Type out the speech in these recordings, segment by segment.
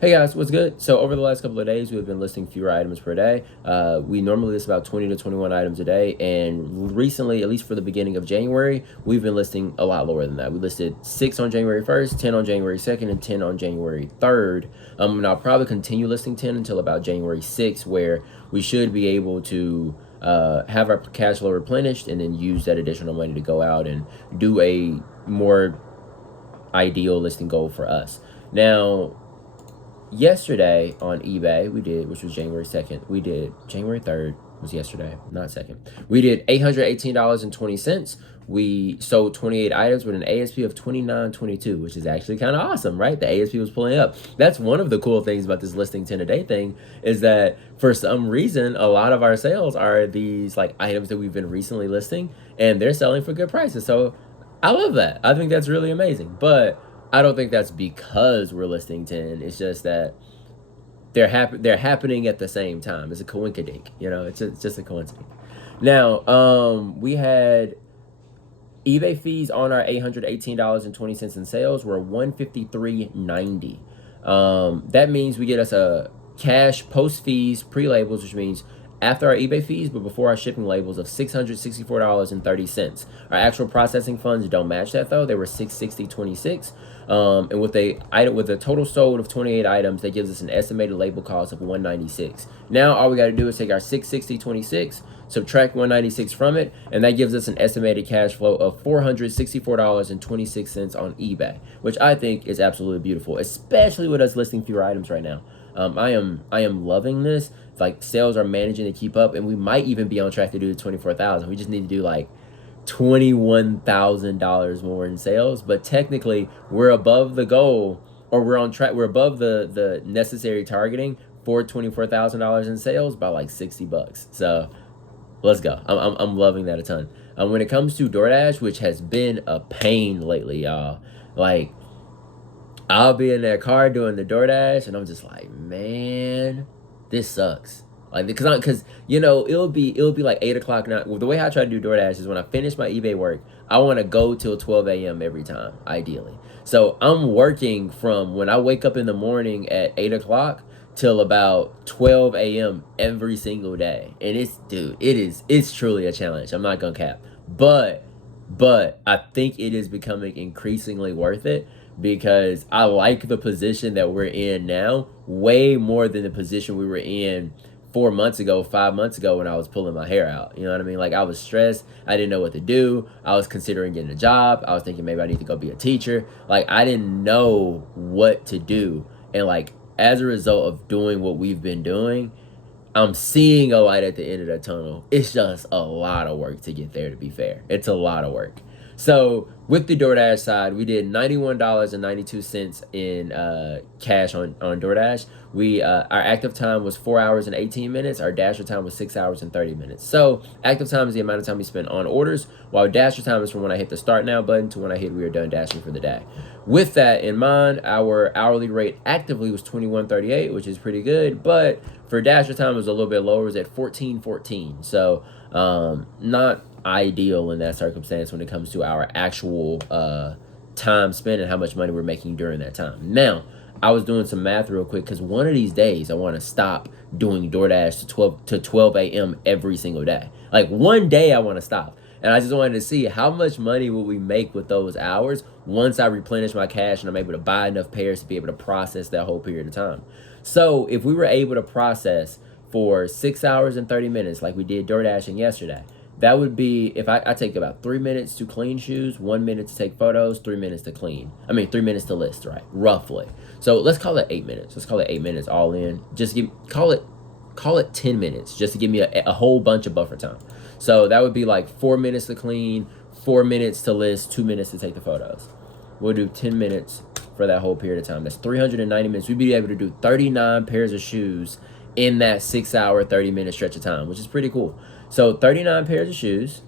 Hey guys, what's good? So over the last couple of days, we've been listing fewer items per day. We normally list about 20 to 21 items a day, and recently, at least for the beginning of January, we've been listing a lot lower than that. We listed 6 on January 1st, 10 on January 2nd, and 10 on January 3rd. And I'll probably continue listing 10 until about January 6th, where we should be able to have our cash flow replenished and then use that additional money to go out and do a more ideal listing goal for us. Now, yesterday on eBay, which was January 2nd, we did January 3rd was yesterday, not 2nd. We did $818.20. We sold 28 items with an ASP of $29.22, which is actually kind of awesome, right? The ASP was pulling up. That's one of the cool things about this listing 10 a day thing, is that for some reason, a lot of our sales are these like items that we've been recently listing, and they're selling for good prices. So I love that. I think that's really amazing. But I don't think that's because we're listing 10. It's just that they're happening at the same time. It's a coinkydink, it's just a coincidence. Now, we had eBay fees on our $818.20 in sales were $153.90. That means we get us a cash post fees pre-labels, which means after our eBay fees, but before our shipping labels, of $664.30. Our actual processing funds don't match that though. They were $660.26. And with a total sold of 28 items, that gives us an estimated label cost of $196. Now all we got to do is take our $660.26, subtract $196 from it, and that gives us an estimated cash flow of $464.26 on eBay, which I think is absolutely beautiful, especially with us listing fewer items right now. I am loving this. Like, sales are managing to keep up, and we might even be on track to do the 24,000. We just need to do like $21,000 more in sales, but technically we're above the goal, or we're on track. We're above the necessary targeting for $24,000 in sales by like $60. So let's go. I'm loving that a ton. When it comes to DoorDash, which has been a pain lately, y'all, like, I'll be in that car doing the DoorDash, and I'm just like, man, this sucks. Like, because it'll be like 8 o'clock now. Well, the way I try to do DoorDash is when I finish my eBay work, I want to go till 12 a.m. every time, ideally. So I'm working from when I wake up in the morning at 8 o'clock till about 12 a.m. every single day, and it's truly a challenge. I'm not gonna cap, but I think it is becoming increasingly worth it, because I like the position that we're in now way more than the position we were in 4 months ago, 5 months ago, when I was pulling my hair out. You know what I mean? Like, I was stressed. I didn't know what to do. I was considering getting a job. I was thinking maybe I need to go be a teacher. Like, I didn't know what to do. And like, as a result of doing what we've been doing, I'm seeing a light at the end of the tunnel. It's just a lot of work to get there, to be fair. It's a lot of work. So with the DoorDash side, we did $91.92 in cash on DoorDash. Our active time was 4 hours and 18 minutes. Our dasher time was 6 hours and 30 minutes. So active time is the amount of time we spend on orders, while dasher time is from when I hit the start now button to when I hit we are done dashing for the day. With that in mind, our hourly rate actively was $21.38, which is pretty good, but for dasher time it was a little bit lower. It was at $14.14. So not ideal in that circumstance when it comes to our actual time spent and how much money we're making during that time. Now, I was doing some math real quick, because one of these days I want to stop doing DoorDash to 12 a.m. every single day. Like, one day I want to stop. And I just wanted to see how much money will we make with those hours once I replenish my cash and I'm able to buy enough pairs to be able to process that whole period of time. So if we were able to process for 6 hours and 30 minutes like we did DoorDashing yesterday, that would be, if I take about 3 minutes to clean shoes, 1 minute to take photos, 3 minutes to clean. 3 minutes to list, right? Roughly. So let's call it 8 minutes. Let's call it 8 minutes all in. Just call it 10 minutes just to give me a whole bunch of buffer time. So that would be like 4 minutes to clean, 4 minutes to list, 2 minutes to take the photos. We'll do 10 minutes for that whole period of time. That's 390 minutes. We'd be able to do 39 pairs of shoes in that 6 hour, 30-minute stretch of time, which is pretty cool. So 39 pairs of shoes.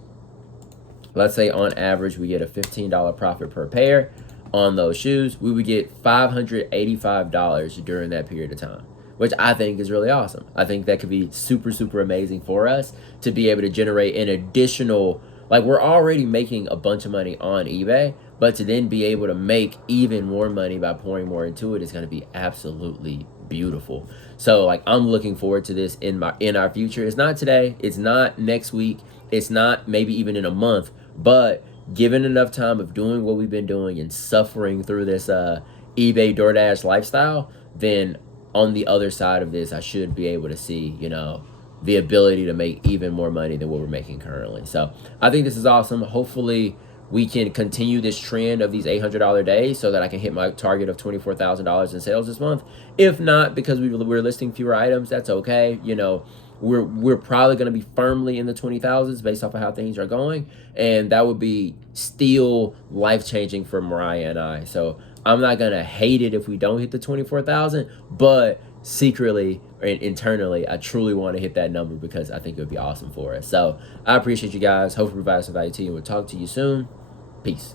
Let's say on average we get a $15 profit per pair on those shoes. We would get $585 during that period of time, which I think is really awesome. I think that could be super, super amazing for us to be able to generate an additional, like, we're already making a bunch of money on eBay, but to then be able to make even more money by pouring more into it is going to be absolutely beautiful. So like, I'm looking forward to this in our future. It's not today, it's not next week, it's not maybe even in a month, but given enough time of doing what we've been doing and suffering through this eBay DoorDash lifestyle, then on the other side of this, I should be able to see, the ability to make even more money than what we're making currently. So I think this is awesome. Hopefully we can continue this trend of these $800 days so that I can hit my target of $24,000 in sales this month. If not, because we're listing fewer items, that's okay. We're probably going to be firmly in the 20,000s based off of how things are going, and that would be still life-changing for Mariah and I. So I'm not going to hate it if we don't hit the 24,000, but secretly and internally, I truly want to hit that number because I think it would be awesome for us. So I appreciate you guys. Hope it provides some value to you. We'll talk to you soon. Peace.